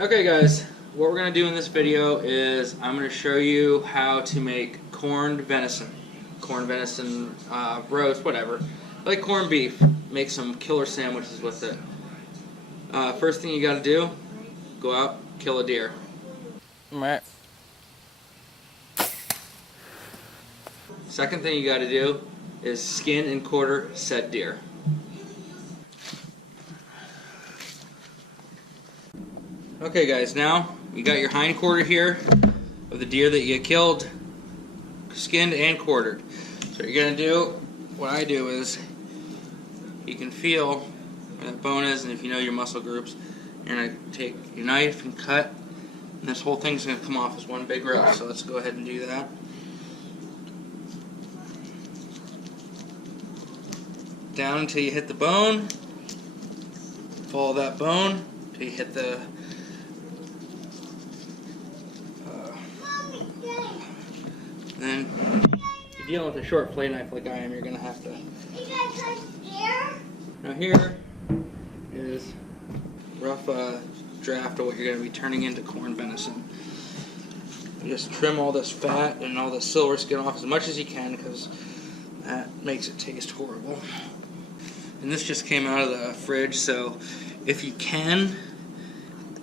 Okay guys, what we're going to do in this video is I'm going to show you how to make corned venison. Roast, whatever. Like corned beef. Make some killer sandwiches with it. First thing you got to do, go out, kill a deer. Alright. Second thing you got to do is skin and quarter said deer. Okay guys, now you got your hind quarter here of the deer that you killed, skinned and quartered. So what you're going to do, what I do is, you can feel where that bone is, and if you know your muscle groups, you're going to take your knife and cut, and this whole thing's going to come off as one big roast. So let's go ahead and do that. Down until you hit the bone, follow that bone until you hit the then, if you're dealing with a short flay knife like I am, you're going to have to... Now here is a rough draft of what you're going to be turning into corned venison. You just trim all this fat and all the silver skin off as much as you can, because that makes it taste horrible. And this just came out of the fridge, so if you can,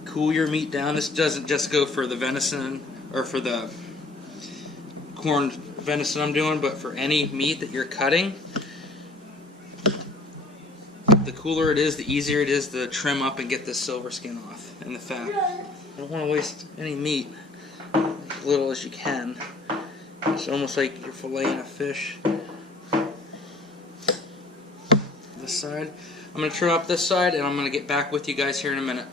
cool your meat down. This doesn't just go for the venison, or for the corned venison I'm doing, but for any meat that you're cutting, the cooler it is, the easier it is to trim up and get the silver skin off and the fat. You don't want to waste any meat, as little as you can. It's almost like you're filleting a fish. This side. I'm going to trim up this side, and I'm going to get back with you guys here in a minute.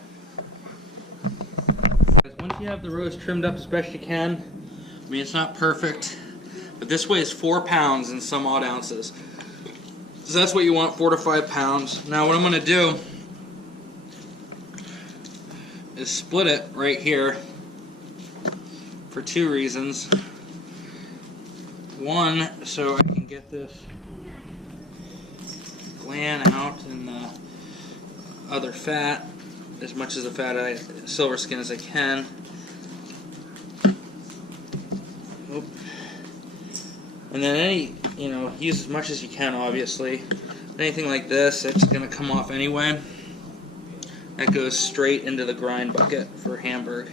Once you have the roast trimmed up as best you can, I mean, it's not perfect, but this weighs 4 pounds and some odd ounces. So that's what you want, 4 to 5 pounds. Now what I'm going to do is split it right here for 2 reasons. One, so I can get this gland out and the other fat, as much as the fat silver skin as I can. And then use as much as you can, obviously. Anything like this, it's going to come off anyway. That goes straight into the grind bucket for Hamburg.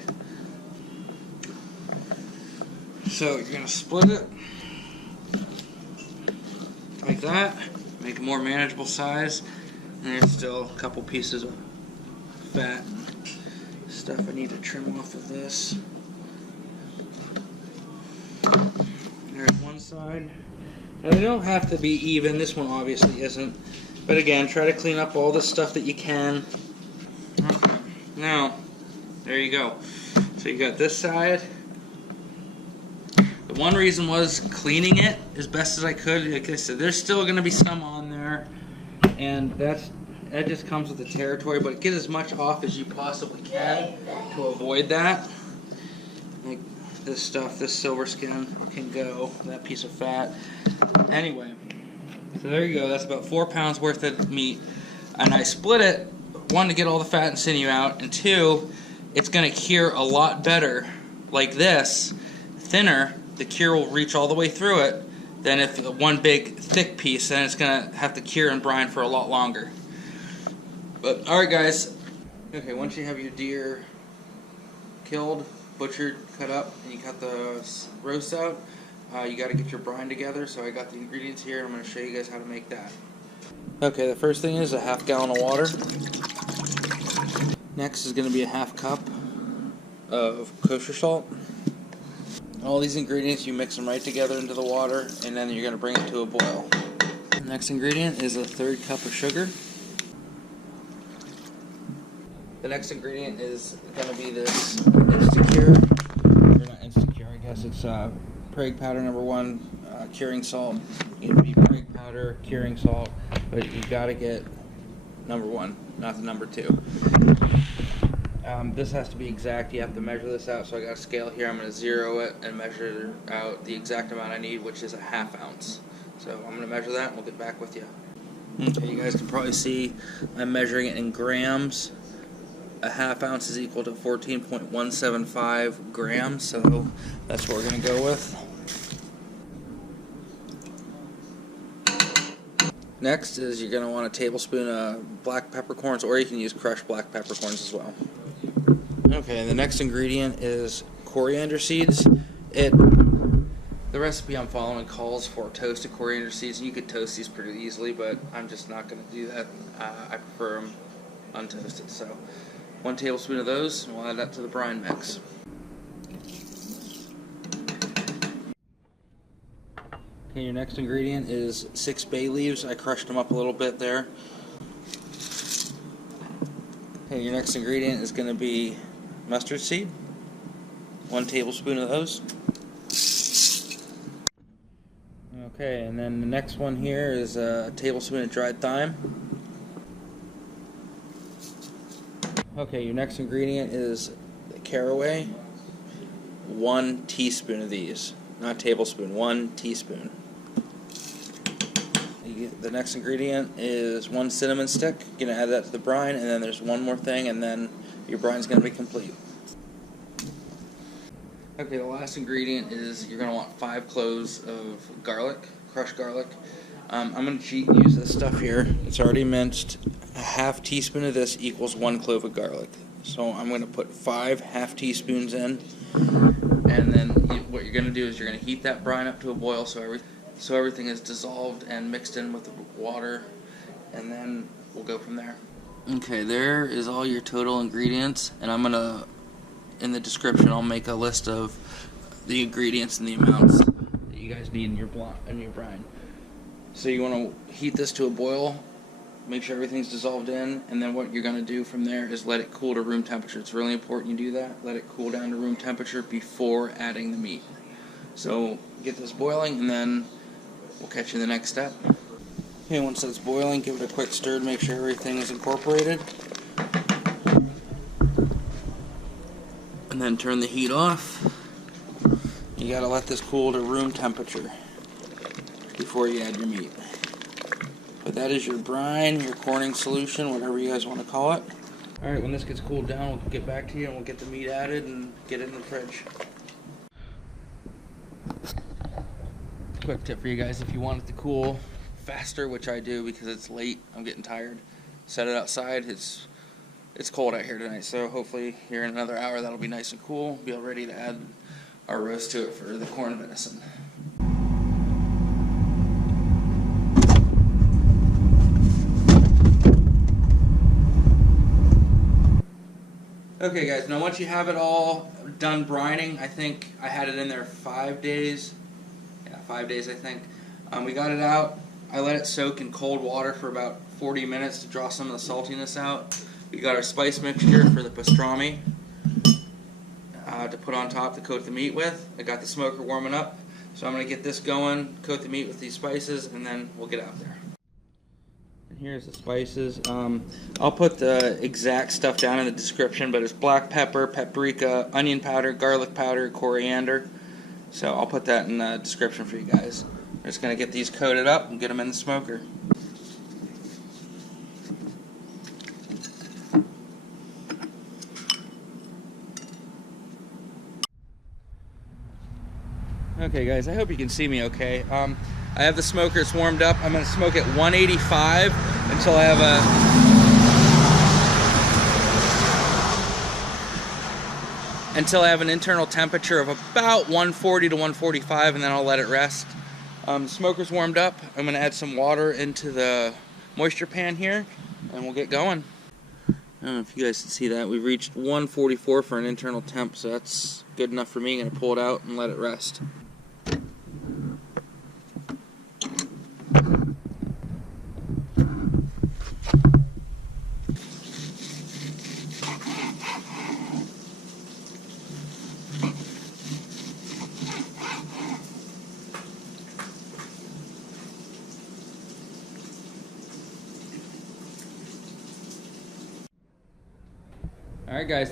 So you're going to split it like that, make a more manageable size. And there's still a couple pieces of fat stuff I need to trim off of this. There's one side. Now they don't have to be even, this one obviously isn't, but again, try to clean up all the stuff that you can. Okay. Now, there you go. So you got this side. The one reason was cleaning it as best as I could. Like I said, there's still going to be some on there, and that just comes with the territory, but get as much off as you possibly can to avoid that. Like this stuff, this silver skin can go, that piece of fat. Anyway, so there you go, that's about 4 pounds worth of meat. And I split it, one, to get all the fat and sinew out, and two, it's going to cure a lot better like this, thinner. The cure will reach all the way through it, than if one big thick piece, then it's going to have to cure and brine for a lot longer. But alright guys, okay, once you have your deer killed, butchered, cut up, and you cut the roast out, you got to get your brine together. So I got the ingredients here, and I'm going to show you guys how to make that. Okay, the first thing is a half gallon of water. Next is going to be a half cup of kosher salt. All these ingredients, you mix them right together into the water, and then you're going to bring it to a boil. The next ingredient is a 1/3 cup of sugar. The next ingredient is going to be this Instacure, or not Instacure, I guess it's Prague powder #1, curing salt. It can be Prague powder, curing salt, but you got to get #1, not the #2. This has to be exact. You have to measure this out, so I got a scale here. I'm going to zero it and measure out the exact amount I need, which is a 1/2 ounce. So I'm going to measure that, and we'll get back with you. Okay, you guys can probably see I'm measuring it in grams. a half ounce is equal to 14.175 grams, so that's what we're going to go with. Next is you're going to want a tablespoon of black peppercorns, or you can use crushed black peppercorns as well. Okay, the next ingredient is coriander seeds. The recipe I'm following calls for toasted coriander seeds, and you could toast these pretty easily, but I'm just not going to do that. I prefer them untoasted. So 1 tablespoon of those, and we'll add that to the brine mix. Okay, your next ingredient is 6 bay leaves. I crushed them up a little bit there. Okay, your next ingredient is going to be mustard seed. 1 tablespoon of those. Okay, and then the next one here is a tablespoon of dried thyme. Okay, your next ingredient is caraway. 1 teaspoon of these. Not tablespoon, 1 teaspoon. The next ingredient is 1 cinnamon stick. You're going to add that to the brine, and then there's one more thing, and then your brine's going to be complete. Okay, the last ingredient is you're going to want 5 cloves of garlic, crushed garlic. I'm going to cheat and use this stuff here. It's already minced. A half teaspoon of this equals 1 clove of garlic. So I'm going to put 5 half teaspoons in, and then what you're going to do is you're going to heat that brine up to a boil so everything is dissolved and mixed in with the water, and then we'll go from there. Okay, there is all your total ingredients, and I'm going to, in the description, I'll make a list of the ingredients and the amounts that you guys need in your brine. So you want to heat this to a boil, make sure everything's dissolved in, and then what you're going to do from there is let it cool to room temperature. It's really important you do that. Let it cool down to room temperature before adding the meat. So get this boiling, and then we'll catch you in the next step. Okay, once that's boiling, give it a quick stir to make sure everything is incorporated. And then turn the heat off. You gotta let this cool to room temperature before you add your meat. But that is your brine, your corning solution, whatever you guys want to call it. Alright, when this gets cooled down, we'll get back to you and we'll get the meat added and get it in the fridge. Quick tip for you guys, if you want it to cool faster, which I do because it's late, I'm getting tired, set it outside. It's cold out here tonight, so hopefully here in another hour that'll be nice and cool. Be all ready to add our roast to it for the corn venison. Okay guys, now once you have it all done brining, I think I had it in there 5 days. Yeah, 5 days I think. We got it out. I let it soak in cold water for about 40 minutes to draw some of the saltiness out. We got our spice mixture for the pastrami to put on top to coat the meat with. I got the smoker warming up, so I'm going to get this going, coat the meat with these spices, and then we'll get out there. And here's the spices. I'll put the exact stuff down in the description, but it's black pepper, paprika, onion powder, garlic powder, coriander. So I'll put that in the description for you guys. We're just going to get these coated up and get them in the smoker. Okay guys, I hope you can see me okay. I have the smoker, it's warmed up. I'm going to smoke at 185 until I have an internal temperature of about 140 to 145, and then I'll let it rest. The smoker's warmed up. I'm going to add some water into the moisture pan here, and we'll get going. I don't know if you guys can see that. We've reached 144 for an internal temp, so that's good enough for me. I'm going to pull it out and let it rest. Alright guys,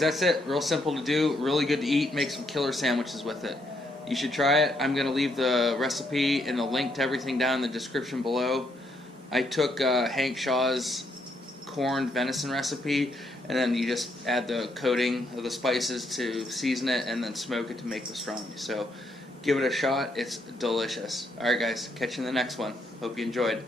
that's it. Real simple to do, really good to eat. Make some killer sandwiches with it. You should try it. I'm going to leave the recipe and the link to everything down in the description below. I took Hank Shaw's corned venison recipe, and then you just add the coating of the spices to season it, and then smoke it to make pastrami. So give it a shot. It's delicious. All right, guys, catch you in the next one. Hope you enjoyed.